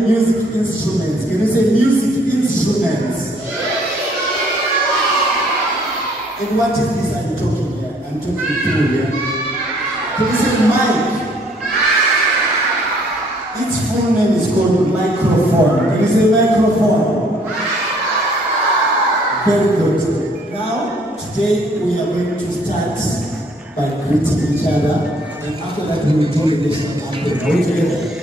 Music instruments. Can you say music instruments? And what is this I'm talking here? I'm talking through here. Can you say mic? Its full name is called microphone. Can you say microphone? Very good. Now, today we are going to start by greeting each other. And after that we will do the national anthem. Are we together?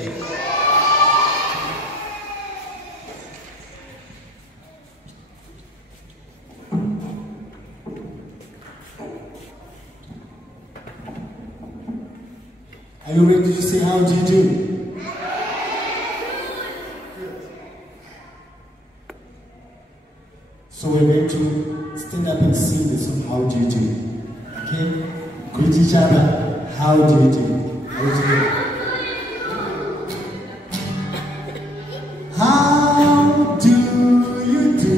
Are you ready to say how do you do? So we're going to stand up and sing the song, How Do You Do? Okay? Greet each other, how do you do? How do you do? How do you do?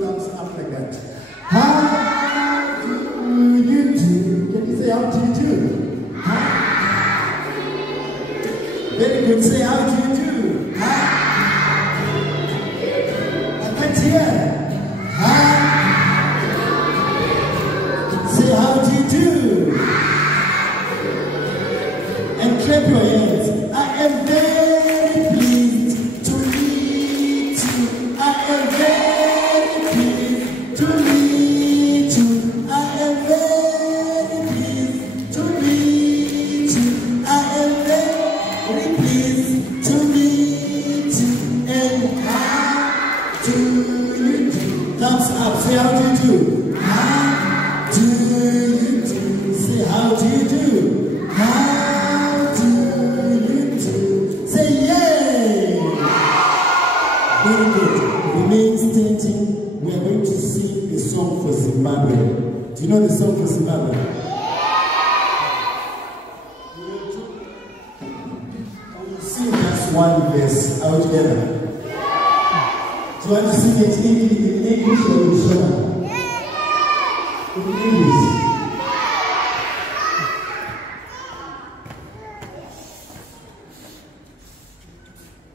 Thumbs up like that. How do you do? Can you say how do you do? Very good, say how do you do? I can't hear. Say how do you do? And clap your hands. I am very pleased to meet you. I am very pleased to meet you. I am very pleased to meet you. I am very pleased to meet you. And how do you do? Thumbs up. Say how do you do? How do you do? Say how do you do? How do you do? Say yay! Very good. Remain standing. We are going to sing a song for Zimbabwe. Do you know the song for Zimbabwe? We will sing just one verse. Are we together? Do you want to sing it in English or in Shona? In English.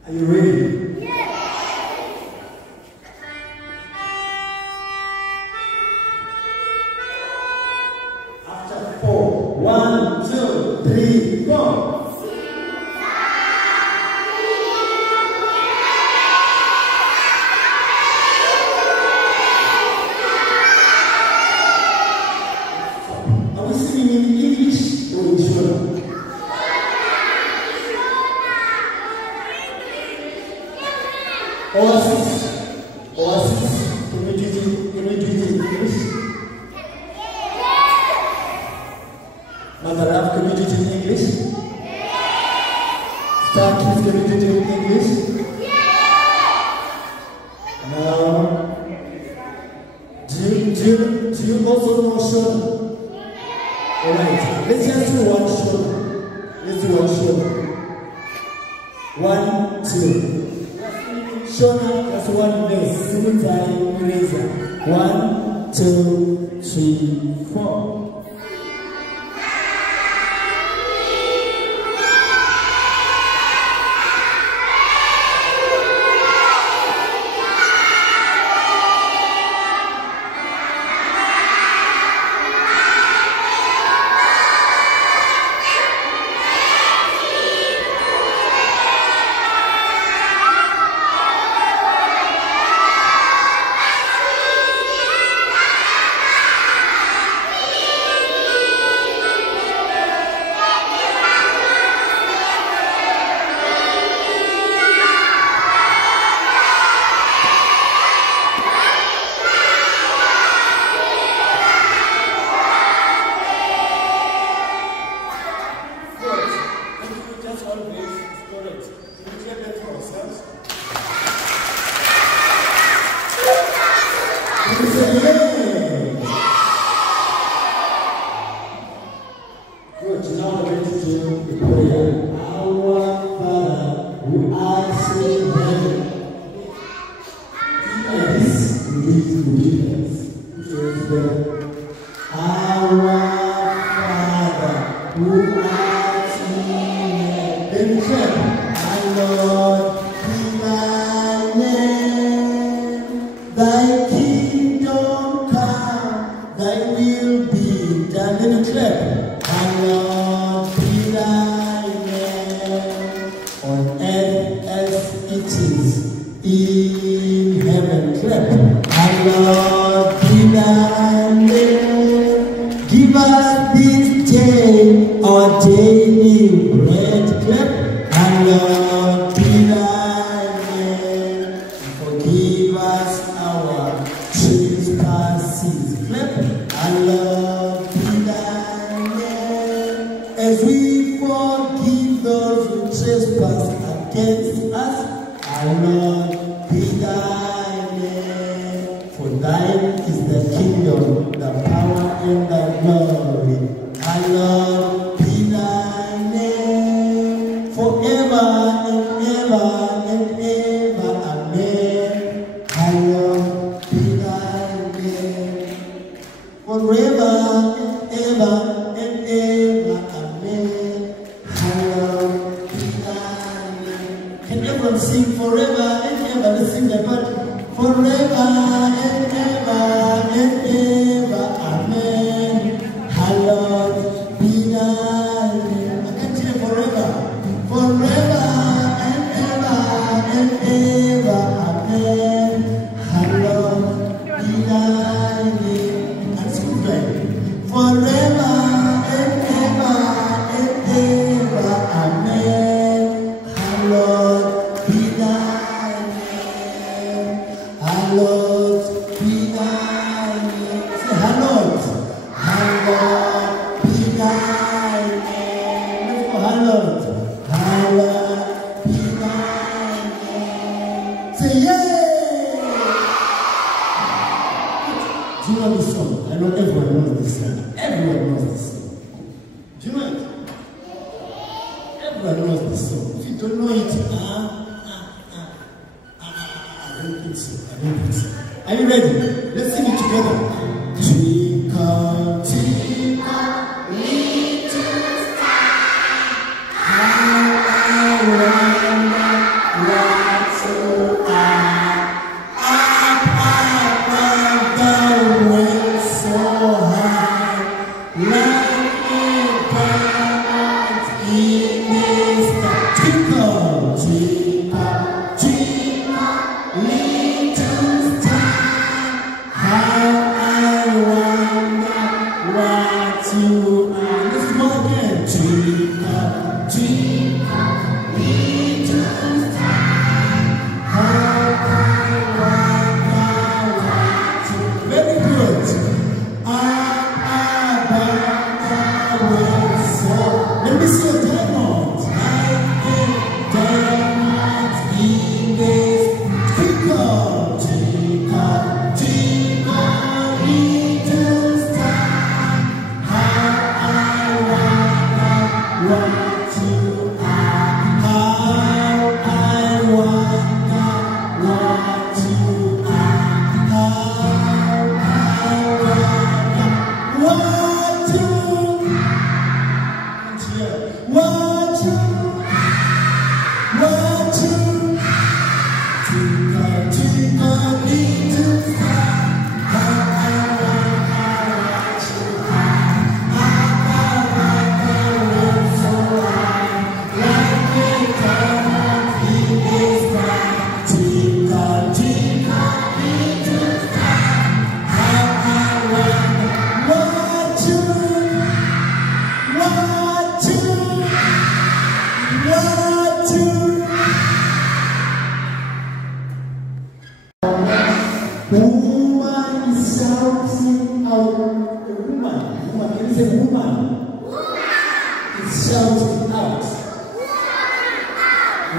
Are you ready? Yes. After 4, 1, 2, 3, go. Oasis. Oasis. Can we do it in English? Mother Love, can we do it in English? Star Kids, can we do it in English? Now, do you also know Shona? Alright, let's just do one Shona. Let's do one Shona. 1, 2. Shona, that's one verse. Single time, razor. 1, 2, 3, 4. is in heaven. Clap. Our Lord, give us this day our daily bread. Clap. Our Lord, forgive us our trespasses. Clap. Our Lord, as we forgive those who trespass against us, our Lord, be thy name. For thine is the kingdom, the power, and the glory. Our Lord, be thy name. Forever and ever and ever. Amen. Our Lord, be thy name. Forever and ever and ever. Amen. Our Lord, be thy name. Can everyone sing forever and ever? Let's sing that part. Forever and ever and ever. Amen. Our Lord, be thy name. I can't hear forever. Forever and ever and ever. Amen. Our Lord, be thy name. And sing again. Forever and ever and ever. Amen. Our Lord, be thy name. Our Lord, be thy name. Say, our Lord, be thy name. Let's go, our Lord, be thy name. Say, yay! Do you know this song? I know everyone knows this song. Everyone knows this song. Do you know it? Everyone knows this song. If you don't know it, I don't think so. Are you ready? Let's sing it together. Twinkle, twinkle, little star, how I wonder what you are. Up above the world so high, like a diamond in the sky. Twinkle, twinkle, twinkle, little star, how I wonder what you are. Let's go again. Twinkle, twinkle, little star, how I wonder what you are. Very good. Up above the world so. Let me see a diamond. Like a diamond in the twinkle, twinkle, twinkle, little star, how I wonder what you are. How I wonder what you are. How I wonder what you twinkle, twinkle, little star, how I wonder what you are. How I wonder what's so high, like a diamond in the sky. Twinkle, twinkle, little star, how I wonder what you woman is shouting out. Woman, can you say woman? It's shouting out.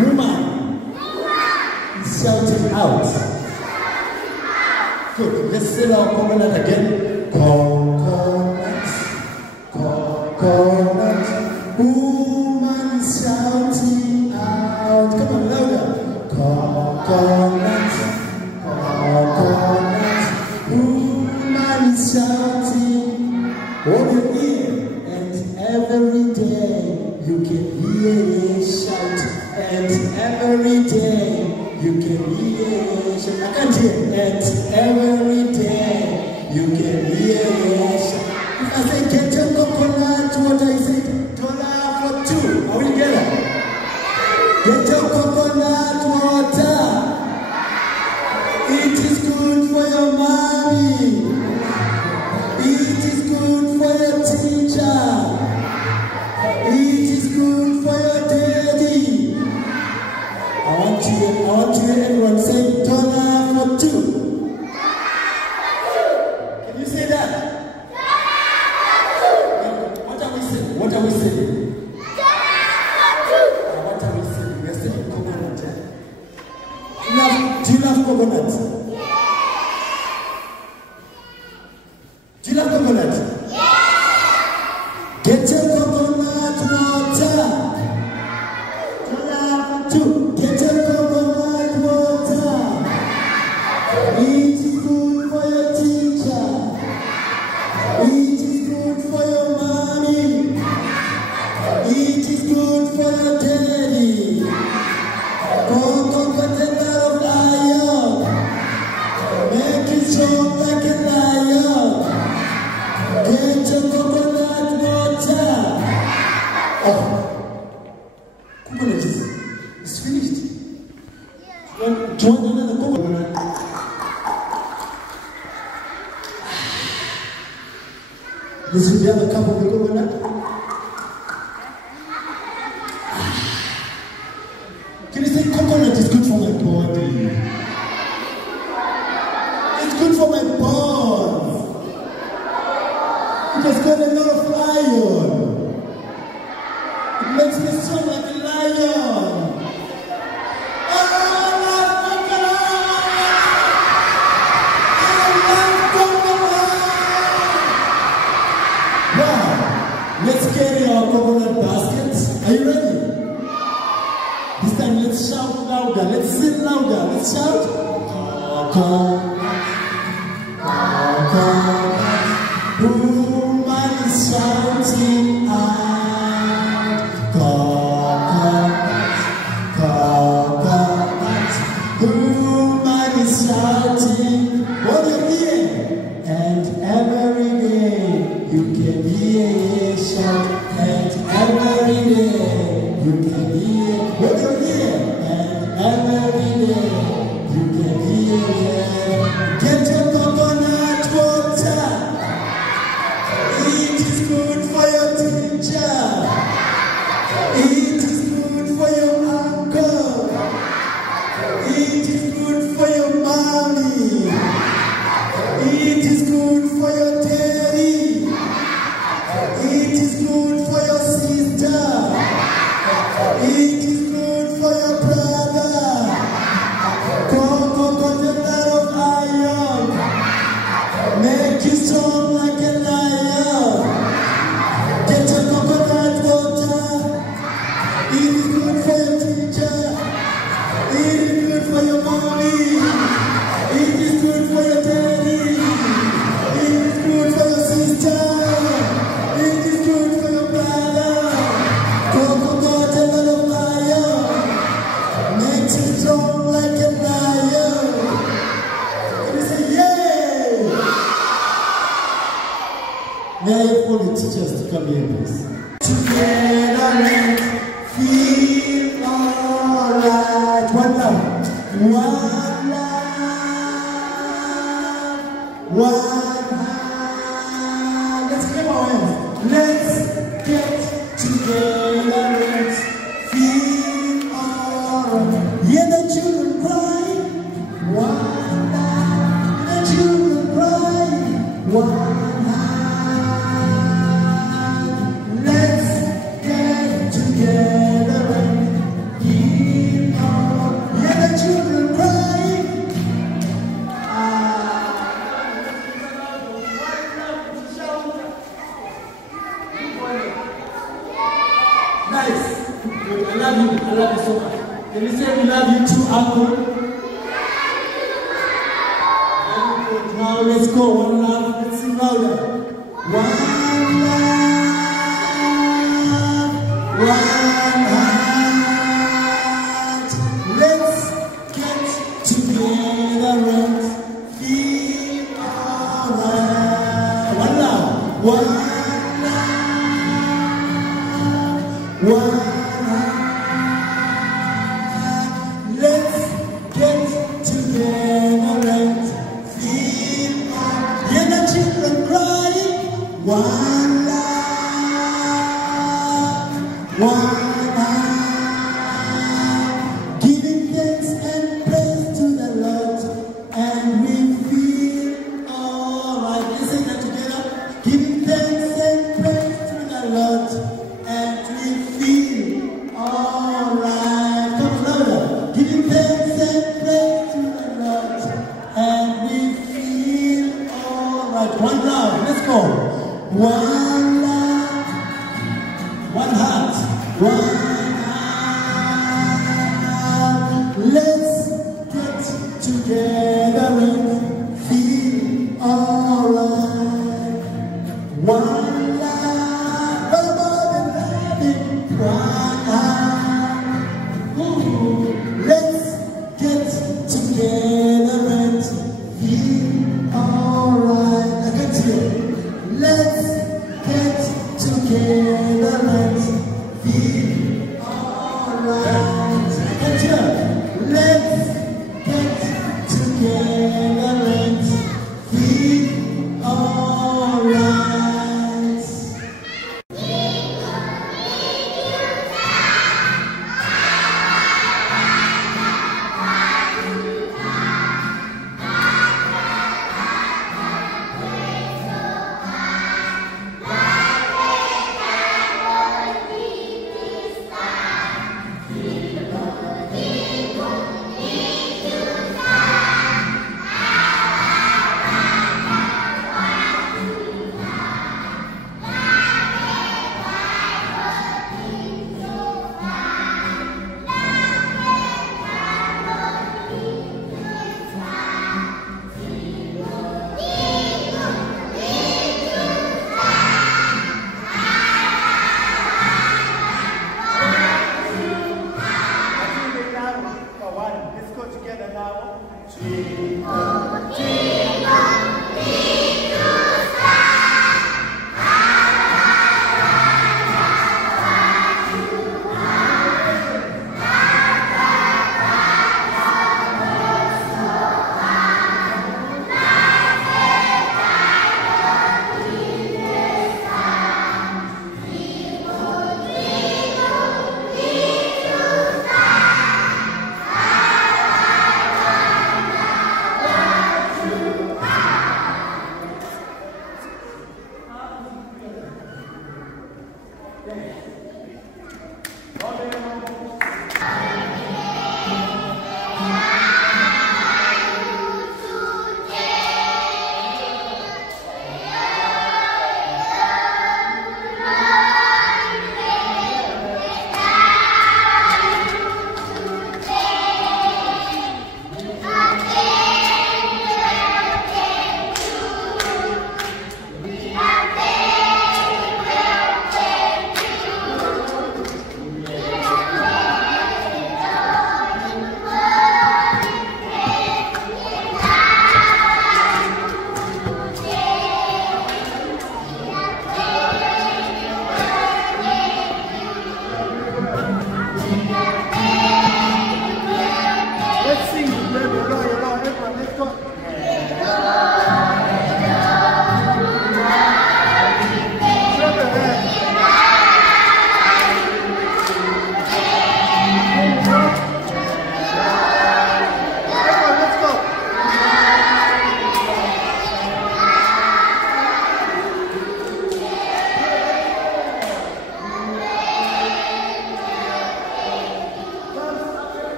Woman is shouting out. Good, let's say our coconut again. Coconut, coconut. Woman is shouting out. Come on, louder. Coconut, coconut. Woman is shouting. Hold your ear, and every day you can hear a shout. And every day you can hear a shout. I can't hear. And every day you can hear a shout. If I say get your coconut water, I say $1 for 2. Are we together? Get your coconut water. want to hear everyone say dollar for two. Can you say that? What are we saying? What are we saying? What are we saying? We are saying coconut. Do you love coconut? Do you love coconut? Get your coconut water. Get your coconut water. It is good for your teacher. It is good for your mommy. It is good for your daddy. Coconut container of iron. Make it strong like a lion. Get your coconut water. Oh, coconut is finished. Join another coconut. Listen, do you have a cup of the coconut? Can you say coconut is good for my body? It's good for my bones. It has got a lot of iron. It makes me strong like a lion. I love coconut! Wow! Let's carry our coconut baskets. Are you ready? This time let's shout louder. Let's sing louder. Let's shout. Coconut. Coconut. Woman is shouting out. Coconut. Coconut. Woman is shouting. What do you hear? And every day you can hear a shout. And every day you can hear. What do you hear? And every day you can hear. Get your coconut water. It is good for your teacher. It is good for your uncle. It is good for your mommy. It is good for your daddy. It is good for your sister. It is good for your brother. Coconut of iron. Make you strong like a lion. Get your coconut water. It is good for your teacher. It is good for your mommy. It is good for your daddy. It is good for your sister. It is good for your brother. Coconut of iron. Makes you strong like a lion. Can you say yay? May I call the teachers to come here, please? Together let's feel alright. One love. One love. One heart. Let's clap our hands. Let's get together. Let's feel alright. Hear the children cry. One love. The children cry. One heart. Let's get together and feel alright. Hear the children cry. Nice. Good. I love you. I love you so much. Can you say we love you too, Uncle? Very good. Now let's go. One love. Let's sing louder. One love. One heart. Let's get together and feel alright. One love. One love. One heart. Let's get together and feel alright. Hear the children crying. One love. One heart. Giving thanks because